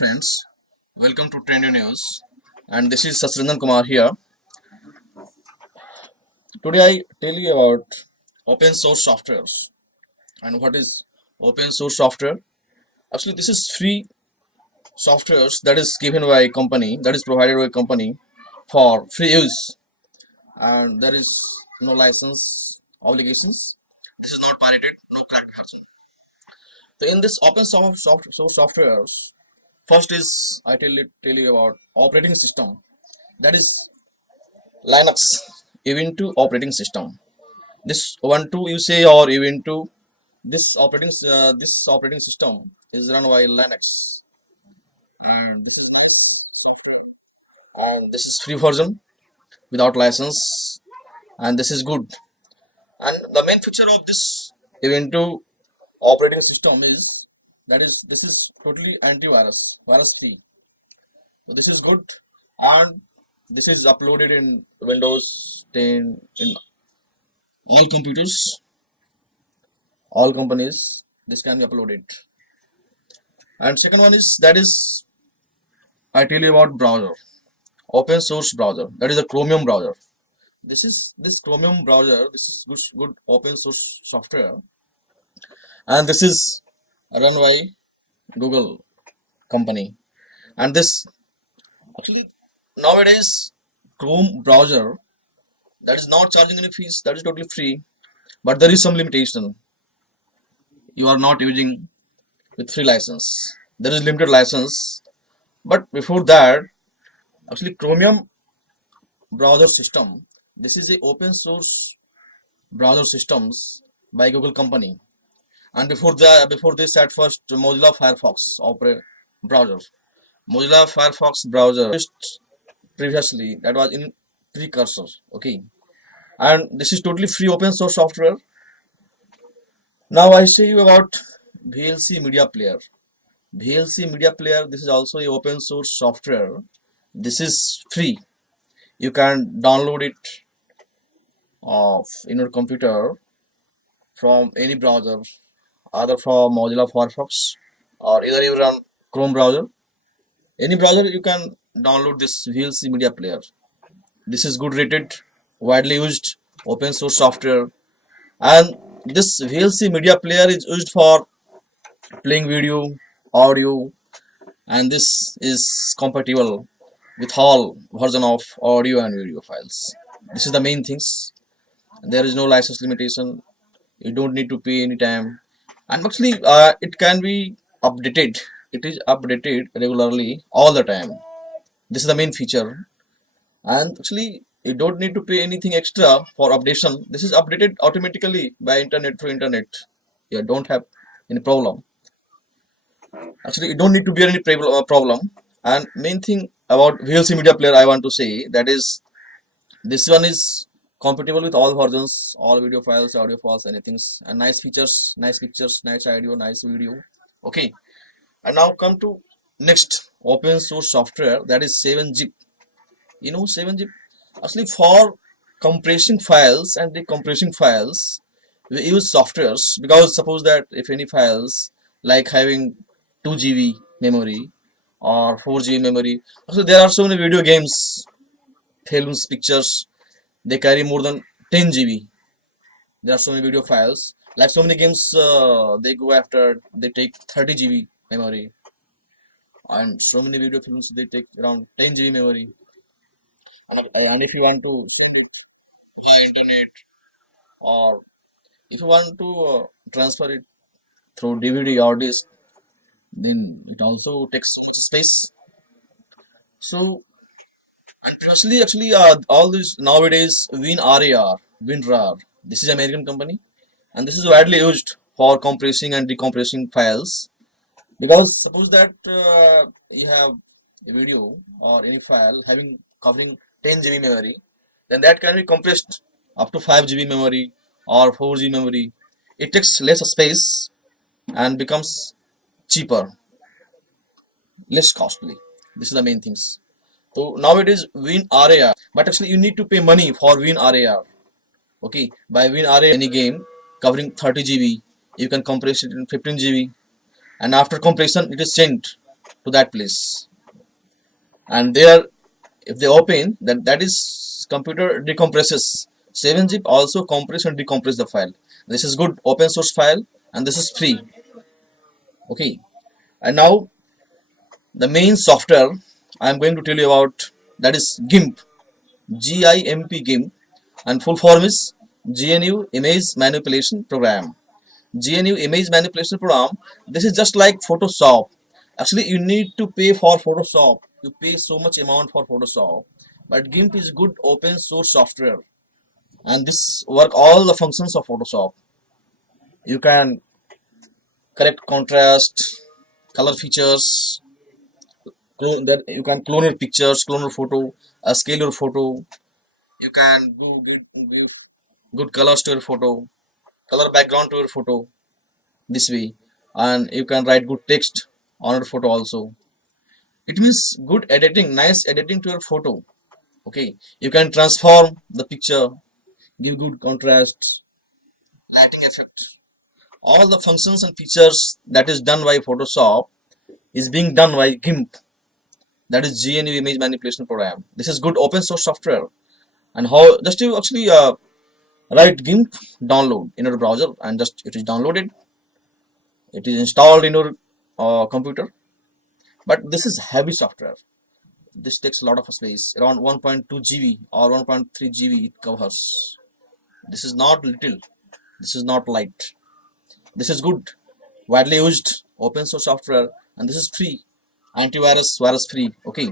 friends, welcome to Trendu News, and this is Sasrindan Kumar here. Today I tell you about open source softwares and what is open source software. Actually, this is free softwares that is given by a company, that is provided by a company for free use, and there is no license obligations. This is not pirated, no cracked version. So in this open source softwares, first is I tell you about operating system, that is Linux Ubuntu operating system. This Ubuntu you say or Ubuntu, this operating system is run by Linux, and this is nice software. And this is free version without license, and this is good. And the main feature of this Ubuntu operating system is that is this is totally antivirus, virus free. So this is good, and this is uploaded in Windows 10 in all computers, all companies. This can be uploaded. And second one is that is I tell you about browser, open source browser. That is a Chromium browser. This Chromium browser. This is good open source software, and this is run by Google company. And this actually nowadays Chrome browser that is not charging any fees, that is totally free, but there is some limitation. You are not using with free license. There is limited license, but before that, actually Chromium browser system. This is a open source browser systems by Google company. And before this, at first Mozilla Firefox browser. Mozilla Firefox browser previously that was in precursor. Okay, and this is totally free open source software. Now I say you about VLC media player. VLC media player, this is also a open source software. This is free. You can download it in your computer from any browser, either from Mozilla Firefox or either you run Chrome browser. Any browser you can download this VLC media player. This is good rated, widely used open source software, and this VLC media player is used for playing video, audio, and this is compatible with all version of audio and video files. This is the main things. There is no license limitation. You don't need to pay any time, and actually it can be updated. It is updated regularly all the time. This is the main feature, and actually you don't need to pay anything extra for updation. This is updated automatically by internet, through internet. You don't have any problem. Actually you don't need to bear any problem. And main thing about VLC media player I want to say, that is this one is compatible with all versions, all video files, audio files, anything, and nice features, nice pictures, nice audio, nice video. Okay, and now come to next open source software, that is 7-zip. You know 7-zip? Actually for compressing files and decompressing files, we use softwares, because suppose that if any files like having 2 GB memory or 4 GB memory, so there are so many video games, films, pictures, they carry more than 10 GB. There are so many video files, like so many games they go after, they take 30 GB memory, and so many video films they take around 10 GB memory. And if you want to send it via internet, or if you want to transfer it through DVD or disk, then it also takes space. So, and previously actually all this nowadays WinRAR, this is American company, and this is widely used for compressing and decompressing files, because suppose that you have a video or any file having covering 10 GB memory, then that can be compressed up to 5 GB memory or 4 GB memory. It takes less space and becomes cheaper, less costly. This is the main things. So now it is WinRAR, but actually you need to pay money for WinRAR. Okay, by WinRAR any game covering 30 GB, you can compress it in 15 GB, and after compression it is sent to that place. And there, if they open, then that is computer decompresses. 7-zip also compress and decompress the file. This is good open source file, and this is free. Okay, and now the main software I am going to tell you about, that is GIMP. GIMP GIMP, and full form is GNU Image Manipulation Program. GNU Image Manipulation Program. This is just like Photoshop. Actually, you need to pay for Photoshop. You pay so much amount for Photoshop, but GIMP is good open source software, and this work all the functions of Photoshop. You can correct contrast, color features, clone that you can clone your pictures, clone your photo, scale your photo. You can give good colors to your photo, color background to your photo this way, and you can write good text on your photo also. It means good editing, nice editing to your photo. Okay, you can transform the picture, give good contrast, lighting effect. All the functions and features that is done by Photoshop is being done by GIMP, that is GNU Image Manipulation Program. This is good open source software. And how just you actually write GIMP, download in your browser, and just it is downloaded, it is installed in your computer. But this is heavy software. This takes a lot of space, around 1.2 GB or 1.3 GB it covers. This is not little, this is not light. This is good, widely used open source software, and this is free, antivirus, virus free. Okay,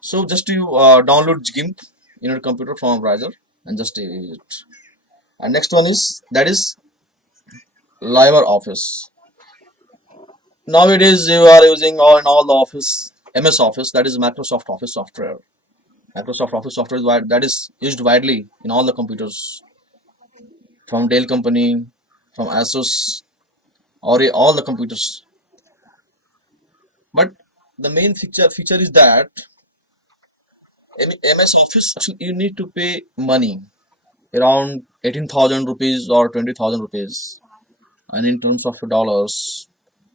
so just you download GIMP in your computer from a browser and just use it. And next one is, that is LibreOffice. Nowadays you are using all the Office, MS Office, that is Microsoft Office software. Microsoft Office software is that is used widely in all the computers, from Dell company, from Asus, or all the computers. But the main feature is that MS Office actually you need to pay money, around 18,000 rupees or 20,000 rupees, and in terms of dollars,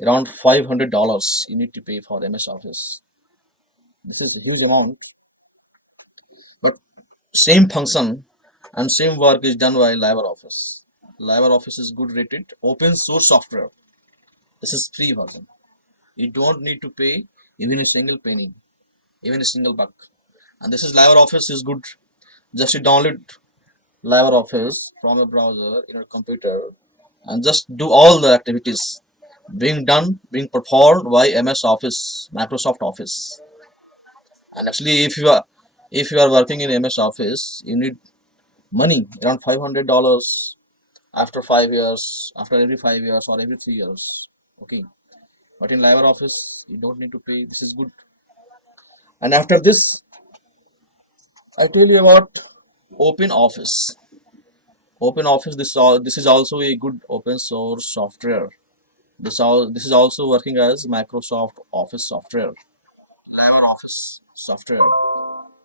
around $500 you need to pay for MS Office. This is a huge amount, but same function and same work is done by LibreOffice. LibreOffice is good rated open source software. This is free version. You don't need to pay even a single penny, even a single buck. And this is LibreOffice is good. Just to download LibreOffice from a browser in your computer and just do all the activities being done, being performed by MS Office, Microsoft Office. And actually, if you are working in MS Office, you need money, around $500 after 5 years, after every 5 years or every 3 years. Okay, but in LibreOffice you don't need to pay. This is good. And after this, I tell you about Open Office. Open Office, this is also a good open source software. This is also working as Microsoft Office software. LibreOffice software,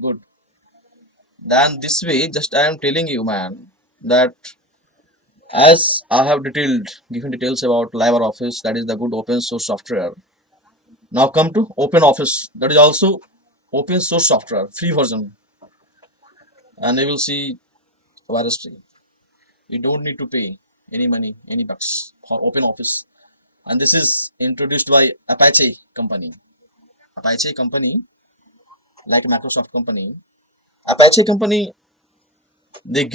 good. Then this way, just I am telling you, man, that as I have given details about LibreOffice, that is the good open source software. Now come to Open Office, that is also open source software, free version, and you will see virus free. You don't need to pay any money, any bucks for Open Office. And this is introduced by Apache company. Apache company, like Microsoft company, Apache company, they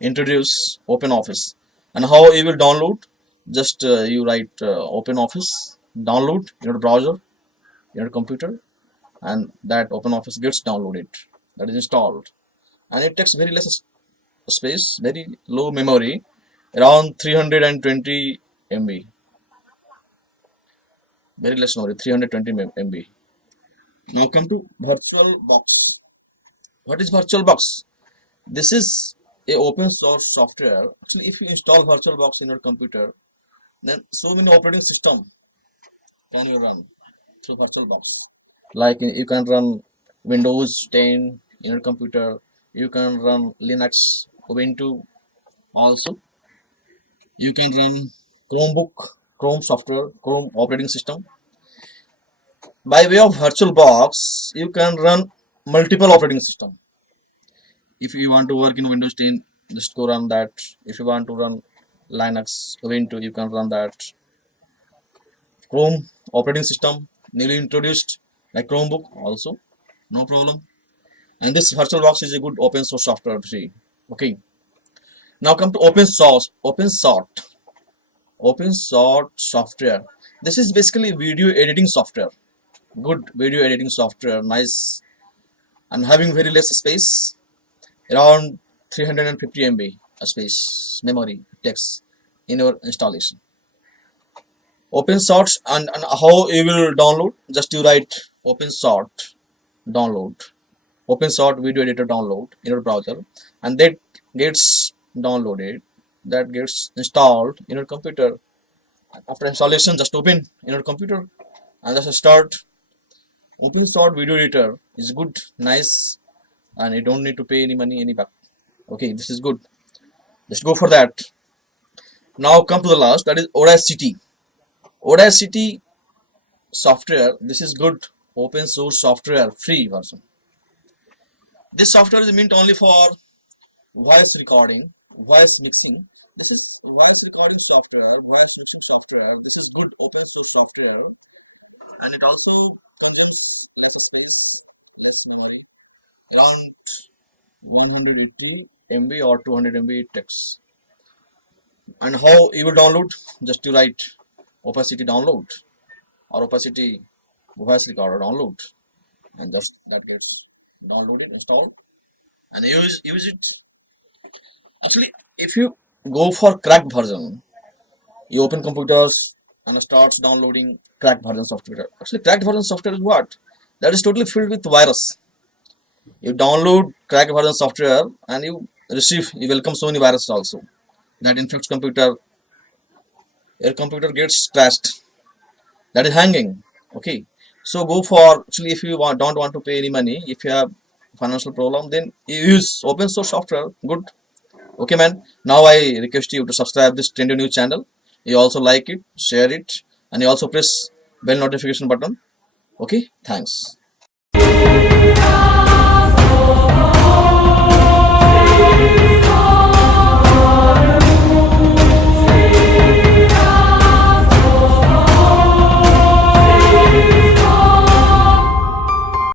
introduce Open Office. And how you will download? Just you write Open Office, download in your browser, in your computer, and that Open Office gets downloaded. That is installed, and it takes very less space, very low memory, around 320 MB. Very less memory, 320 MB. Now come to VirtualBox. What is VirtualBox? This is a open source software. Actually, if you install VirtualBox in your computer, then so many operating system can you run through VirtualBox. Like you can run Windows 10 in your computer. You can run Linux, Ubuntu also. You can run Chromebook, Chrome software, Chrome operating system. By way of virtual box, you can run multiple operating system. If you want to work in Windows 10, just go run that. If you want to run Linux, Ubuntu, you can run that. Chrome operating system, newly introduced, like Chromebook also, no problem. And this virtual box is a good open source software free. Okay. Now come to open source software. This is basically video editing software. Good video editing software, nice, and having very less space, around 350 MB space memory takes in your installation. Open source, and how you will download? Just you write open source download, open source video editor download in your browser, and that gets downloaded, that gets installed in your computer. After installation, just open in your computer and just start. Open source video editor is good, nice, and you don't need to pay any money, any back. Okay, this is good. Just go for that. Now come to the last, that is Audacity. Audacity software. This is good open source software, free version. This software is meant only for voice recording, voice mixing. This is voice recording software, voice mixing software. This is good open source software, and it also contains less space, less memory, around 180 MB or 200 MB text. And how you will download? Just to write opacity download or opacity voice recorder download, and just that gets downloaded, installed, and use it. Actually, if you go for cracked version, you open computers and starts downloading cracked version software. Actually, cracked version software is what? That is totally filled with virus. You download cracked version software and you welcome so many viruses also that infects computer. Your computer gets crashed. That is hanging. Okay. So go for, actually, if you don't want to pay any money, if you have financial problem, then you use open source software. Good. Okay, man. Now I request you to subscribe this Trendu News channel. You also like it, share it, and you also press bell notification button. Okay. Thanks.